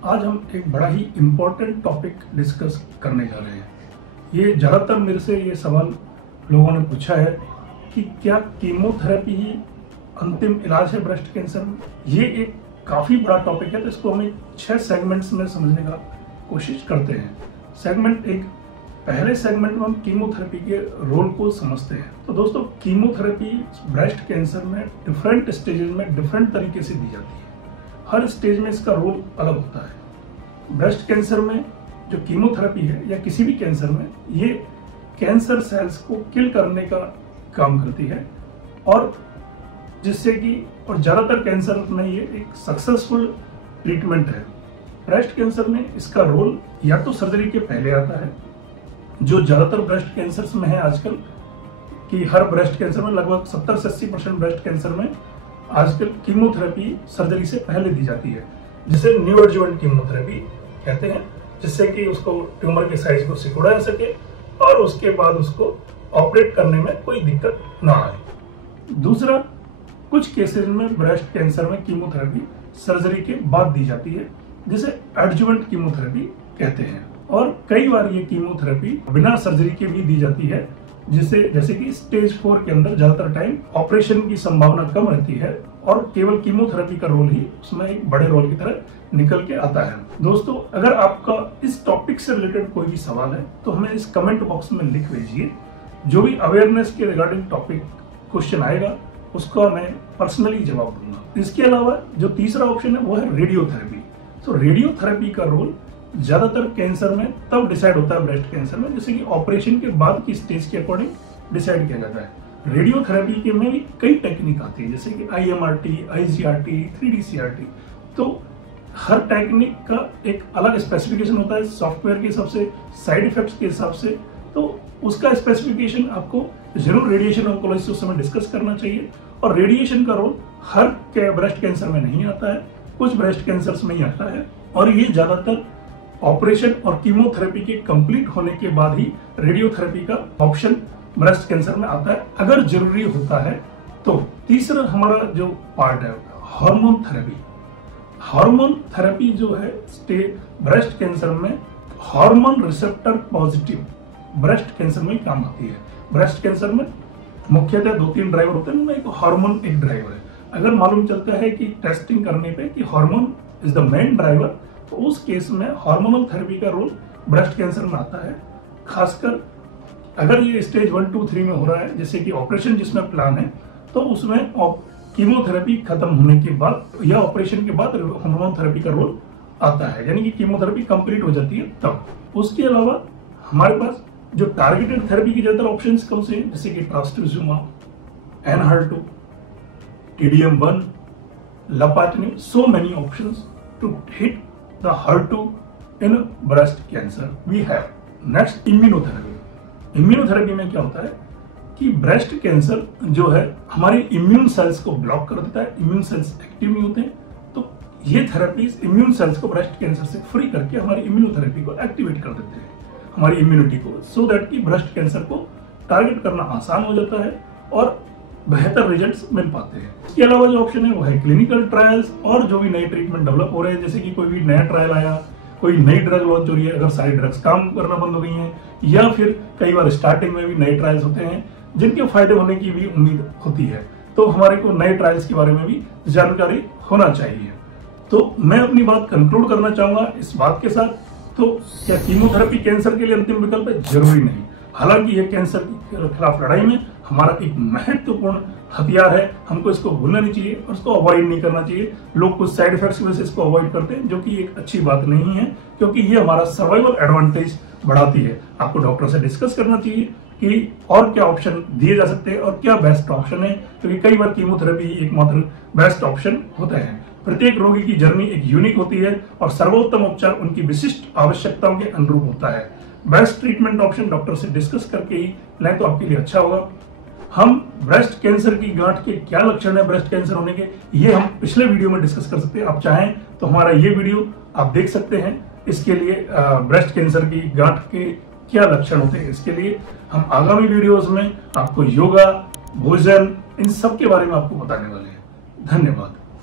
आज हम एक बड़ा ही इम्पोर्टेंट टॉपिक डिस्कस करने जा रहे हैं। ये ज़्यादातर मेरे से ये सवाल लोगों ने पूछा है कि क्या कीमोथेरेपी ही अंतिम इलाज है ब्रेस्ट कैंसर में। ये एक काफ़ी बड़ा टॉपिक है, तो इसको हम 6 सेगमेंट्स में समझने का कोशिश करते हैं। सेगमेंट एक, पहले सेगमेंट में हम कीमोथेरेपी के रोल को समझते हैं। तो दोस्तों, कीमोथेरेपी ब्रेस्ट कैंसर में डिफरेंट स्टेजेस में डिफरेंट तरीके से दी जाती है। हर स्टेज में इसका रोल अलग होता है। ब्रेस्ट कैंसर में जो कीमोथेरेपी है या किसी भी कैंसर में, ये कैंसर सेल्स को किल करने का काम करती है और जिससे कि और ज़्यादातर कैंसर में ये एक सक्सेसफुल ट्रीटमेंट है। ब्रेस्ट कैंसर में इसका रोल या तो सर्जरी के पहले आता है, जो ज़्यादातर ब्रेस्ट कैंसर्स में है आजकल, कि हर ब्रेस्ट कैंसर में लगभग 70 से 80% ब्रेस्ट कैंसर में आजकल कीमोथेरेपी सर्जरी से पहले दी जाती है, जिसे न्यू एडजुवेंट कीमोथेरेपी कहते हैं, जिससे कि उसको ट्यूमर के साइज को सिकुड़ा जा सके और उसके बाद उसको ऑपरेट करने में कोई दिक्कत ना आए। दूसरा, कुछ केसेस में ब्रेस्ट कैंसर में कीमोथेरेपी सर्जरी के बाद दी जाती है, जिसे एडजुवेंट कीमोथेरेपी कहते हैं। और कई बार ये कीमोथेरेपी बिना सर्जरी के भी दी जाती है, जिससे जैसे कि स्टेज 4 के अंदर ज्यादातर टाइम ऑपरेशन की संभावना कम रहती है और केवल कीमोथेरेपी का रोल ही उसमें एक बड़े रोल की तरह निकल के आता है। दोस्तों, अगर आपका इस टॉपिक से रिलेटेड कोई भी सवाल है तो हमें इस कमेंट बॉक्स में लिख भेजिए। जो भी अवेयरनेस के रिगार्डिंग टॉपिक क्वेश्चन आएगा उसका मैं पर्सनली जवाब दूंगा। इसके अलावा जो तीसरा ऑप्शन है वो है रेडियोथेरेपी। तो रेडियोथेरेपी का रोल ज्यादातर कैंसर में तब डिसाइड होता है, ब्रेस्ट कैंसर में, जैसे कि ऑपरेशन के बाद की स्टेज के अकॉर्डिंग डिसाइड किया जाता है। रेडियोथेरेपी के में भी कई टेक्निक आती है, जैसे कि IMRT, IGRT, 3D-CRT। तो हर टेक्निक का एक अलग स्पेसिफिकेशन होता है सॉफ्टवेयर के हिसाब से, साइड इफेक्ट्स के हिसाब से। तो उसका स्पेसिफिकेशन आपको जरूर रेडिएशन ऑन्कोलॉजी उस समय डिस्कस करना चाहिए। और रेडिएशन का रोल हर ब्रेस्ट कैंसर में नहीं आता है, कुछ ब्रेस्ट कैंसर्स में ही आता है, और ये ज्यादातर ऑपरेशन और कीमोथेरेपी के कंप्लीट होने के बाद ही रेडियोथेरेपी का ऑप्शन ब्रेस्ट कैंसर में आता है, अगर जरूरी होता है तो। तीसरा हमारा जो पार्ट है हार्मोन थेरेपी। हार्मोन थेरेपी जो है ब्रेस्ट कैंसर में hormone receptor positive breast cancer में काम आती है। ब्रेस्ट कैंसर में मुख्यतः 2-3 ड्राइवर होते हैं, उनमें एक हार्मोन एक ड्राइवर है। अगर मालूम चलता है कि टेस्टिंग करने पे कि hormone is the main driver, तो उस केस में हार्मोनल थेरेपी का रोल ब्रेस्ट कैंसर में आता है। खासकर अगर ये स्टेज 1, 2, 3 में हो रहा है, जैसे कि ऑपरेशन जिसमें प्लान है, तो उसमें कीमोथेरेपी खत्म होने के बाद या ऑपरेशन के बाद हार्मोन थेरेपी का रोल आता है, यानी कि कीमोथेरेपी कंप्लीट हो जाती है तब। उसके अलावा हमारे पास जो टारगेटेड थेरेपी की ज्यादातर ऑप्शन कौन से हैं, जैसे कि trastuzumab, Enhertu, TDM1, lapatinib, so many options to hit the HER2 in breast cancer we have. Next, immunotherapy. Immunotherapy में क्या होता है कि ब्रेस्ट कैंसर जो है हमारे इम्यून सेल्स को ब्लॉक कर देता है, इम्यून सेल्स एक्टिव नहीं होते हैं, तो ये थेरेपीज इम्यून सेल्स को ब्रेस्ट कैंसर से फ्री करके हमारी इम्यूनोथेरेपी को एक्टिवेट कर देते हैं, हमारी इम्यूनिटी को, सो दैट कि ब्रेस्ट कैंसर को टारगेट करना आसान हो जाता है और बेहतर रिजल्ट्स मिल पाते हैं। इसके अलावा जो ऑप्शन है वो है क्लिनिकल ट्रायल्स, और जो भी नए ट्रीटमेंट डेवलप हो रहे हैं, जैसे कि कोई भी नया ट्रायल आया, कोई नई ड्रग लॉन्च हो रही है, अगर सारी ड्रग्स काम करना बंद हो गई हैं, या फिर कई बार स्टार्टिंग में भी नए ट्रायल्स होते हैं जिनके फायदे होने की भी उम्मीद होती है, तो हमारे को नए ट्रायल्स के बारे में भी जानकारी होना चाहिए। तो मैं अपनी बात कंक्लूड करना चाहूंगा इस बात के साथ, तो क्या कीमोथेरेपी कैंसर के लिए अंतिम विकल्प है? जरूरी नहीं। हालांकि यह कैंसर के खिलाफ लड़ाई में हमारा एक महत्वपूर्ण हथियार है, हमको इसको भूलना नहीं चाहिए और इसको अवॉइड नहीं करना चाहिए। लोग कुछ साइड इफेक्ट्स की वजह से इसको अवॉइड करते हैं, जो कि एक अच्छी बात नहीं है, क्योंकि ये हमारा सर्वाइवल एडवांटेज बढ़ाती है। आपको डॉक्टर से डिस्कस करना चाहिए कि और क्या ऑप्शन दिए जा सकते हैं और क्या बेस्ट ऑप्शन है, क्योंकि कई बार कीमोथेरेपी एकमात्र बेस्ट ऑप्शन होता है। प्रत्येक रोगी की जर्नी एक यूनिक होती है और सर्वोत्तम उपचार उनकी विशिष्ट आवश्यकताओं के अनुरूप होता है। बेस्ट ट्रीटमेंट ऑप्शन डॉक्टर से डिस्कस करके ही लें तो आपके लिए अच्छा होगा। हम ब्रेस्ट कैंसर की गांठ के क्या लक्षण है ब्रेस्ट कैंसर होने के, ये हम पिछले वीडियो में डिस्कस कर सकते हैं। आप चाहें तो हमारा ये वीडियो आप देख सकते हैं। इसके लिए ब्रेस्ट कैंसर की गांठ के क्या लक्षण होते हैं, इसके लिए हम आगामी वीडियोस में आपको योगा, भोजन, इन सब के बारे में आपको बताने वाले हैं। धन्यवाद।